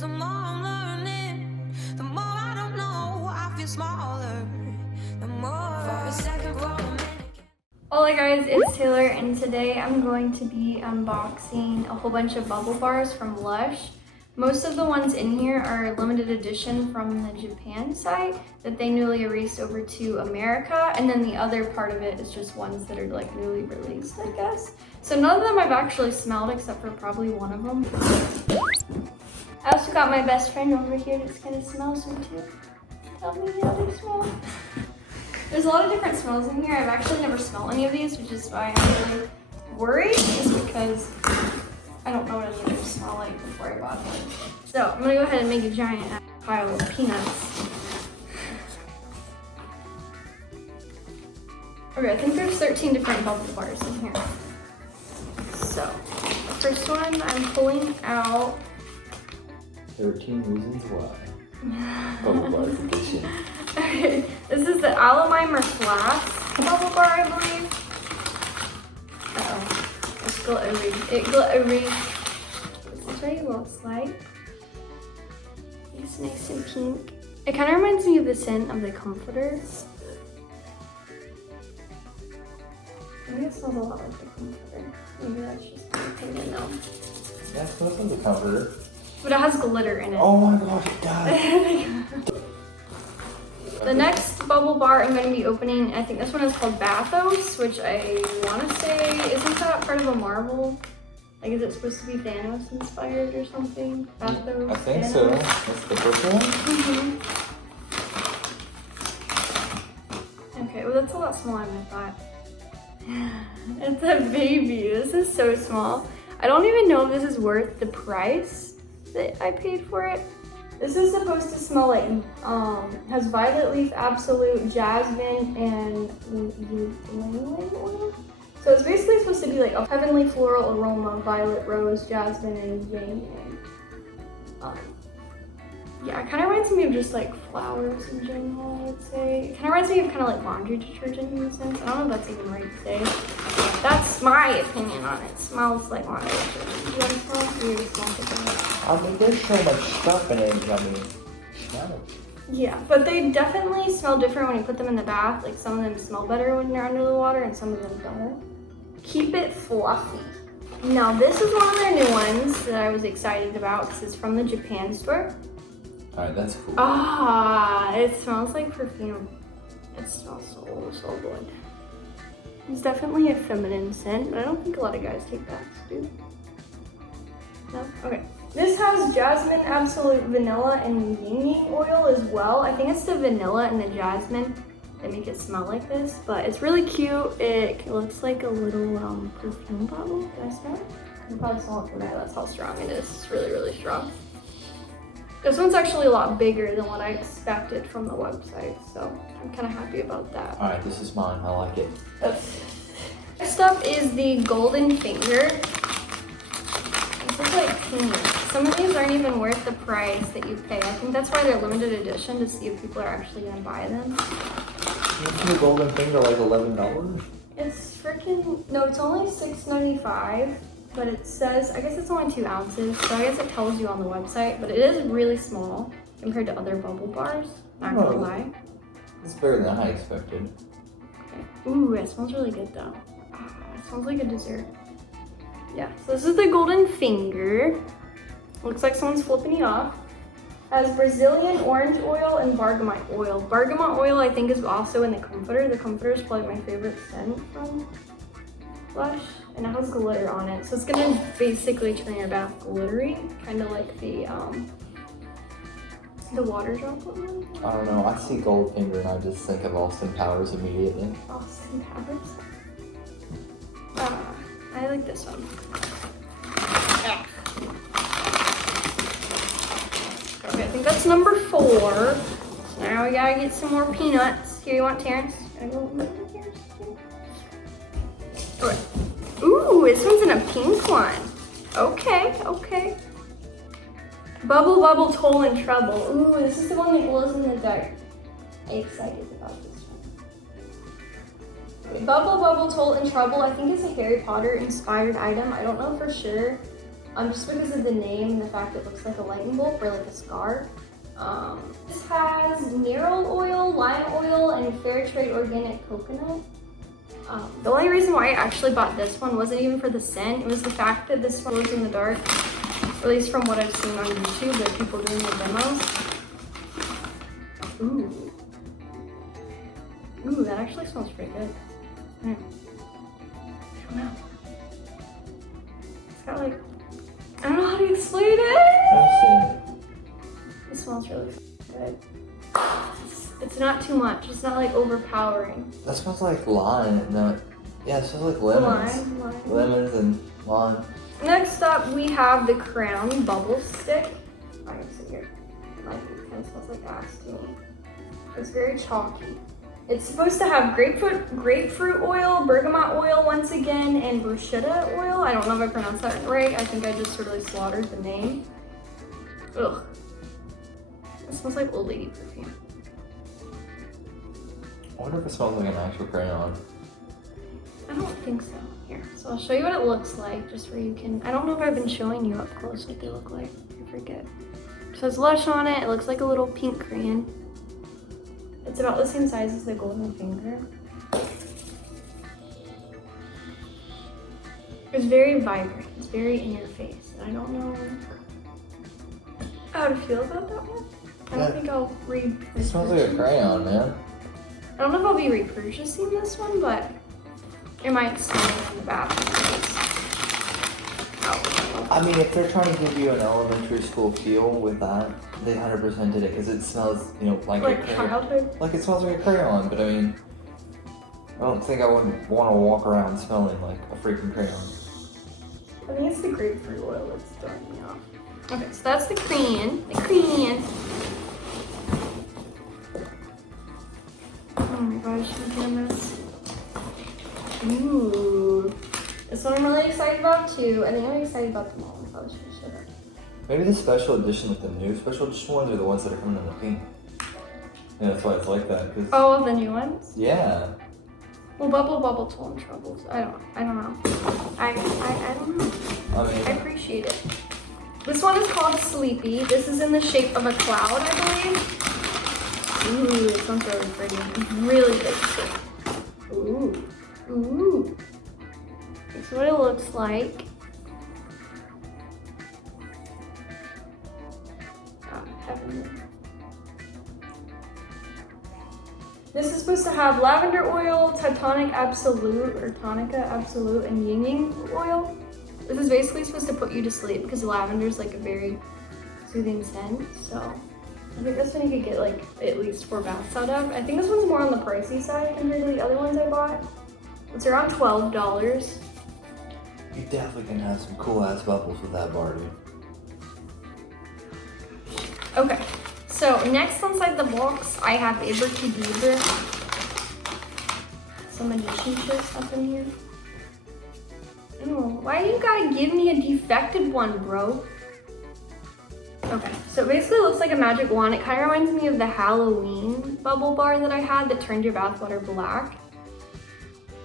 the more I'm learning. The more I don't know, I feel smaller. The more for a second for a minute. Hola guys, it's Taylor and today I'm going to be unboxing a whole bunch of bubble bars from Lush. Most of the ones in here are limited edition from the Japan site that they newly erased over to America, and then the other part of it is just ones that are like newly released, I guess. So none of them I've actually smelled except for probably one of them. I also got my best friend over here that's gonna smell some too. Tell me how they smell. There's a lot of different smells in here. I've actually never smelled any of these, which is why I'm really worried, just because I don't know what any of them smell like before I bought them. So I'm gonna go ahead and make a giant pile of peanuts. Okay, I think there's 13 different bubble bars in here. So the first one I'm pulling out 13 Reasons Why. Bubble Bars edition. Okay, this is the Aluminium Glass bubble bar, I believe. Uh-oh, it's glittery. This is what it looks like. It's nice and pink. It kind of reminds me of the scent of the comforter. Maybe it smells a lot like the comforter. Maybe that's just my opinion though. Yeah, it smells like the comforter. But it has glitter in it. Oh my gosh, it does. The next bubble bar I'm going to be opening, I think this one is called Bathos, which I want to say, isn't that part of a Marvel? Like, is it supposed to be Thanos inspired or something? Bathos, I think Thanos? so. That's the first one? Mm-hmm. Okay, well that's a lot smaller than I thought. It's a baby. This is so small. I don't even know if this is worth the price that I paid for it. This is supposed to smell like, has violet leaf, absolute, jasmine, and ylang oil. So it's basically supposed to be like a heavenly floral aroma, violet, rose, jasmine, and yang. Yeah, it kind of reminds me of just like flowers in general, I would say. It kind of reminds me of kind of like laundry detergent in a sense. I don't know if that's even right to say. That's my opinion on it. It smells like laundry detergent. Do you want to smell it? You already smelled it. I mean, there's so much stuff in it. I mean, smell it. Yeah, but they definitely smell different when you put them in the bath. Like some of them smell better when they're under the water and some of them don't. Keep it fluffy. Now this is one of their new ones that I was excited about because it's from the Japan store. Alright, that's cool. Ah, it smells like perfume. It smells so good. It's definitely a feminine scent, but I don't think a lot of guys take baths, do. No? Okay. This has jasmine, absolute, vanilla, and ylang oil as well. I think it's the vanilla and the jasmine that make it smell like this, but it's really cute. It looks like a little perfume bottle. Did I smell it? I can probably smell it from there. That's how strong it is. It's really, really strong. This one's actually a lot bigger than what I expected from the website, so I'm kind of happy about that. Alright, this is mine. I like it. Next up is the Golden Finger. This is like pink. Some of these aren't even worth the price that you pay. I think that's why they're limited edition, to see if people are actually going to buy them. Isn't the Golden Finger like $11? It's freaking, no, it's only $6.95. But it says, I guess it's only 2 ounces, so I guess it tells you on the website, but it is really small compared to other bubble bars, not gonna lie. It's better than I expected. Okay. Ooh, it smells really good though. It smells like a dessert. Yeah, so this is the Golden Finger. Looks like someone's flipping it off. Has Brazilian orange oil and bergamot oil. Bergamot oil I think is also in the comforter. The comforter is probably my favorite scent from Lush, and it has glitter on it, so it's gonna basically turn your bath glittery, kind of like the water droplet one. I don't know. I see Goldfinger and I just think of Austin Powers immediately. Austin Powers. I like this one. Okay, I think that's number 4. Now we gotta get some more peanuts. Here, you want Terrence? Can I go with Terrence? Okay. Ooh, this one's in a pink one. Okay, okay. Bubble, bubble, toll, and trouble. Ooh, this is the one that glows in the dark. I'm excited about this one. Okay, Bubble, bubble, toll, and trouble. I think it's a Harry Potter inspired item. I don't know for sure. just because of the name and the fact it looks like a lightning bolt or like a scar. This has mineral oil, lime oil, and fair trade organic coconut. The only reason why I actually bought this one wasn't even for the scent. It was the fact that this one glows in the dark, at least from what I've seen on YouTube, that people doing the demos. Ooh. Ooh, that actually smells pretty good. I don't know. It's got like, I don't know how to explain it. It smells really good. It's not too much. It's not like overpowering. That smells like lime. No, yeah, it smells like lemons. Lime. Lemons and lime. Next up, we have the Crown Bubble Stick. I can see here. It kind of smells like ass to me. It's very chalky. It's supposed to have grapefruit oil, bergamot oil once again, and bruschetta oil. I don't know if I pronounced that right. I think I just totally slaughtered the name. Ugh. It smells like old lady perfume. I wonder if it smells like an actual crayon. I don't think so. Here, so I'll show you what it looks like, just where you can. I don't know if I've been showing you up close what they look like. I forget. It says Lush on it. It looks like a little pink crayon. It's about the same size as the golden finger. It's very vibrant. It's very in your face. I don't know how to feel about that one. I don't think I'll It smells like a crayon, man. I don't know if I'll be repurchasing this one, but it might stay in the bathroom. I mean, if they're trying to give you an elementary school feel with that, they 100% did it because it smells, you know, like a crayon. Childhood. Like it smells like a crayon, but I mean, I don't think I would want to walk around smelling like a freaking crayon. I think it's the grapefruit oil that's throwing me off. Okay, so that's the crayon. The crayon. Oh my gosh, look at this. Ooh. This one I'm really excited about too. I think I'm excited about them all. I probably should have showed up. Maybe the special edition, like the new special edition ones, are the ones that are coming in the pink. Yeah, that's why it's like that. Cause Oh, the new ones? yeah. Well, Bubble told him troubles. I don't know. I don't know. I appreciate it. This one is called Sleepy. This is in the shape of a cloud, I believe. Ooh, this one's really pretty. Really big stick. Ooh. This is what it looks like. Oh, heavenly. This is supposed to have lavender oil, Tonica Absolute, and Ying Ying oil. This is basically supposed to put you to sleep because lavender is like a very soothing scent. So I think this one you could get like at least 4 baths out of. I think this one's more on the pricey side compared to the other ones I bought. It's around $12. You definitely can have some cool ass bubbles with that bar, dude. Okay, so next inside the box, I have Abracadabra. Some magician shit stuff in here. Oh, why do you gotta give me a defective one, bro? Okay, so it basically looks like a magic wand. It kind of reminds me of the Halloween bubble bar that I had that turned your bathwater black.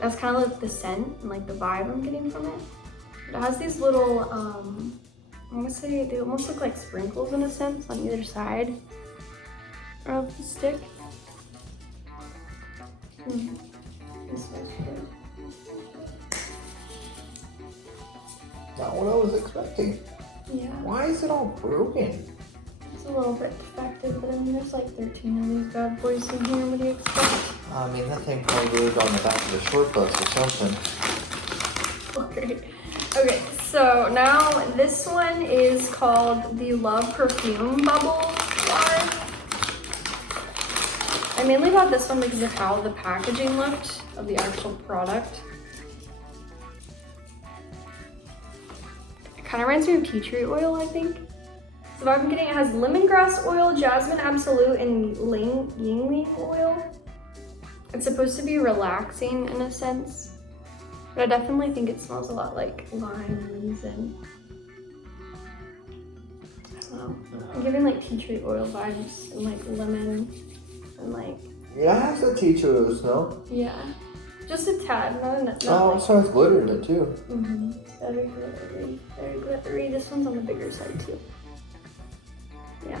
That's kind of like the scent and like the vibe I'm getting from it. It has these little, I want to say they almost look like sprinkles in a sense on either side of the stick. This smells good. Not what I was expecting. Yeah. Why is it all broken? It's a little bit defective, but I mean there's like 13 of these bad boys in here. What do you expect? I mean, that thing probably lived on the back of a short bus or something. Okay, so now this one is called the Love Perfume Bubble Bar. I mainly bought this one because of how the packaging looked of the actual product. It kind of reminds me of tea tree oil, I think. So what I'm getting, it has lemongrass oil, jasmine absolute, and yingling oil. It's supposed to be relaxing in a sense. But I definitely think it smells a lot like limes and I don't know. I'm getting like tea tree oil vibes and like lemon and like Yeah, it has a tea tree oil smell. yeah. Just a tad, not Oh, so it's glitter in it too. Very glittery, very glittery. This one's on the bigger side too. Yeah.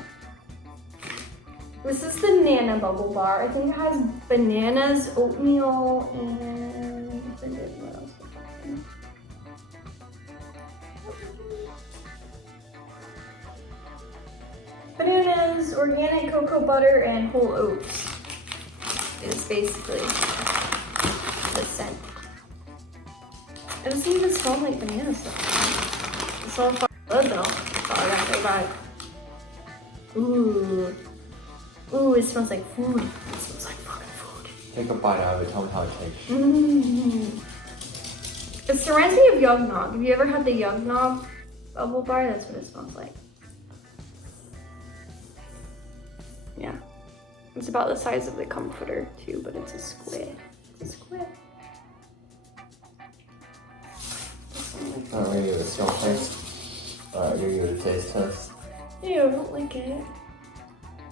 This is the Nana Bubble Bar. I think it has bananas, oatmeal, and I forget what else. Bananas, organic cocoa butter, and whole oats is basically the scent. It doesn't even smell like banana stuff. It's all far good though. Oh, I gotta say bye. Ooh. Ooh, it smells like food. It smells like fucking food. Take a bite out of it, tell me how it tastes. It reminds me of Yug Nog. Have you ever had the Yug Nog bubble bar? That's what it smells like. Yeah. It's about the size of the comforter too, but it's a square. It's a square. Alright, we're gonna give it a smell taste. Alright, we're gonna give it a taste test. Ew, I don't like it.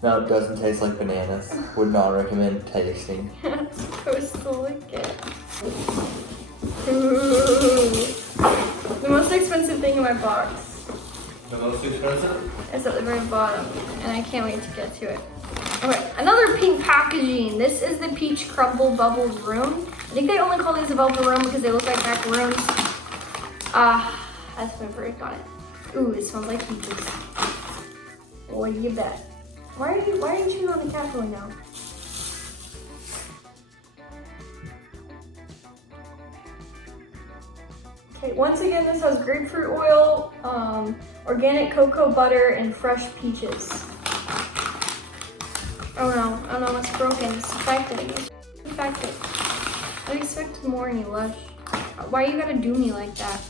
No, it doesn't taste like bananas. Would not recommend tasting. I'm supposed to lick it. Ooh. The most expensive thing in my box. The most expensive? It's at the very bottom, and I can't wait to get to it. Okay, another pink packaging. This is the Peach Crumble Bubble Room. I think they only call these a bubble room because they look like macaroons. That's my verdict on it. Ooh, it smells like peaches. What do you bet? Why are you chewing on the cat toy now? Okay, once again, this has grapefruit oil, organic cocoa butter, and fresh peaches. Oh no, it's broken. It's defective. It's defective. I expected more in you, Lush. Why you gotta do me like that?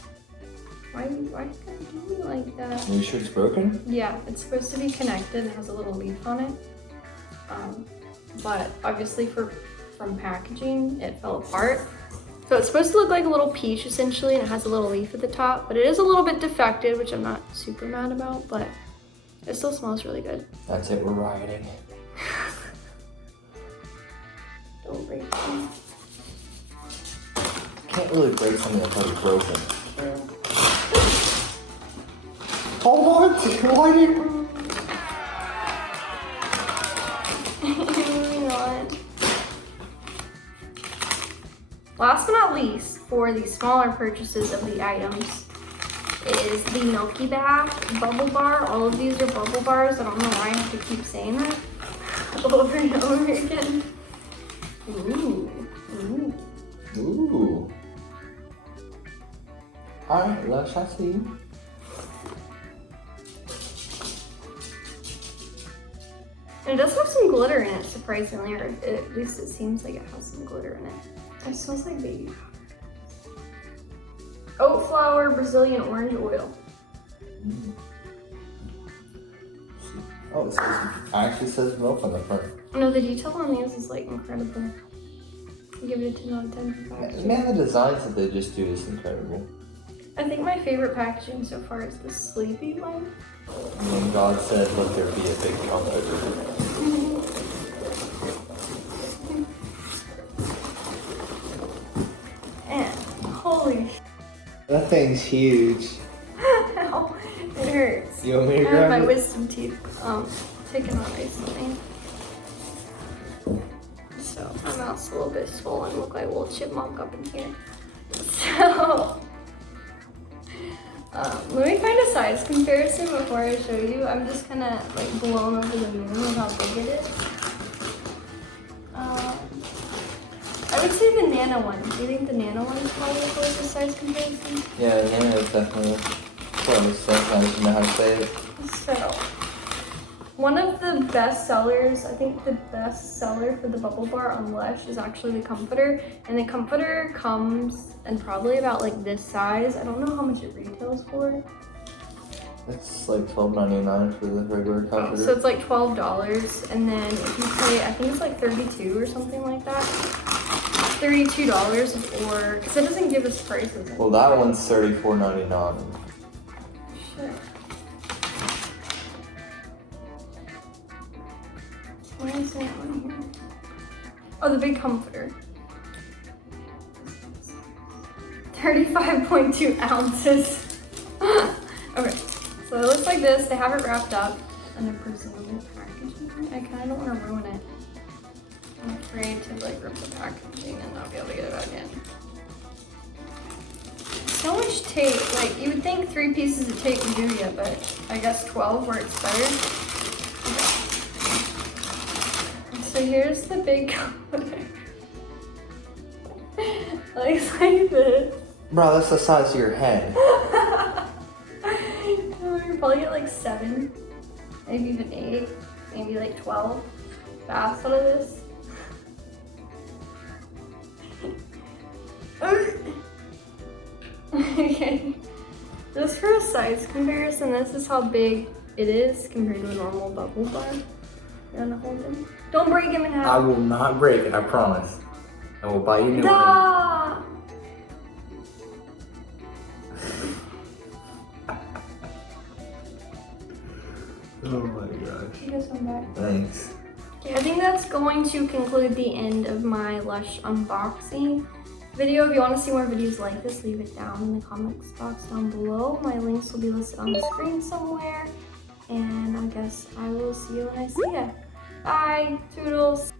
Why you gotta do me like that? Are you sure it's broken? Yeah, it's supposed to be connected. It has a little leaf on it. But obviously from packaging, it fell apart. So it's supposed to look like a little peach essentially, and it has a little leaf at the top, but it is a little bit defective, which I'm not super mad about, but it still smells really good. That's it, we're rioting. Don't break them. Can't really break something that's already broken. Hold on, why did Moving on. Last but not least, for the smaller purchases of the items, is the Milky Bath Bubble Bar. All of these are bubble bars. I don't know why I have to keep saying that over and over again. Ooh. Ooh. Ooh. Alright, Lush, I see you. And it does have some glitter in it, surprisingly, or at least it seems like it has some glitter in it. It smells like baby powder. Oat flour, Brazilian orange oil. Oh, it actually says milk on the front. No, the detail on these is like incredible. I give it a 10 out of 10 for packaging. Man, the designs that they just do is incredible. I think my favorite packaging so far is the sleepy one. And then God said, let there be a big comforter. And holy sh**. That thing's huge. Ow, it hurts. You want me to I have grab my it? wisdom teeth taken out recently. So my mouth's a little bit swollen, look like a little chipmunk up in here. So let me find a size comparison before I show you. I'm just kind of like blown over the moon with how big it is. I would say the Nana one. Do you think the Nana one is probably the closest size comparison? Yeah, Nana is definitely close. I just know how to say it. So, one of the best sellers, I think the best seller for the bubble bar on Lush is actually the comforter. And the comforter comes in probably about like this size. I don't know how much it retails for. It's like $12.99 for the regular comforter. So it's like $12. And then if you pay, I think it's like $32 or something like that. $32 or, because it doesn't give us prices. Well, that one's $34.99. Shit. Why is that on here? Oh, the big comforter. 35.2 ounces. Okay, so it looks like this. They have it wrapped up in a preservative packaging. I kind of don't want to ruin it. I'm afraid to like rip the packaging and not be able to get it back in. So much tape. Like you would think 3 pieces of tape would do you, but I guess 12 works better. Okay. So here's the big color. Looks like this. Bro, that's the size of your head. You probably get like 7, maybe even 8, maybe like 12 baths out of this. Okay, just for a size comparison, this is how big it is compared to a normal bubble bar. You wanna hold him? Don't break him in half. I will not break it, I promise. I will buy you a new one. Oh my gosh. You guys come back. Thanks. Okay, I think that's going to conclude the end of my Lush unboxing video. If you want to see more videos like this, leave it down in the comments box down below. My links will be listed on the screen somewhere. And I guess I will see you when I see ya. Bye, toodles.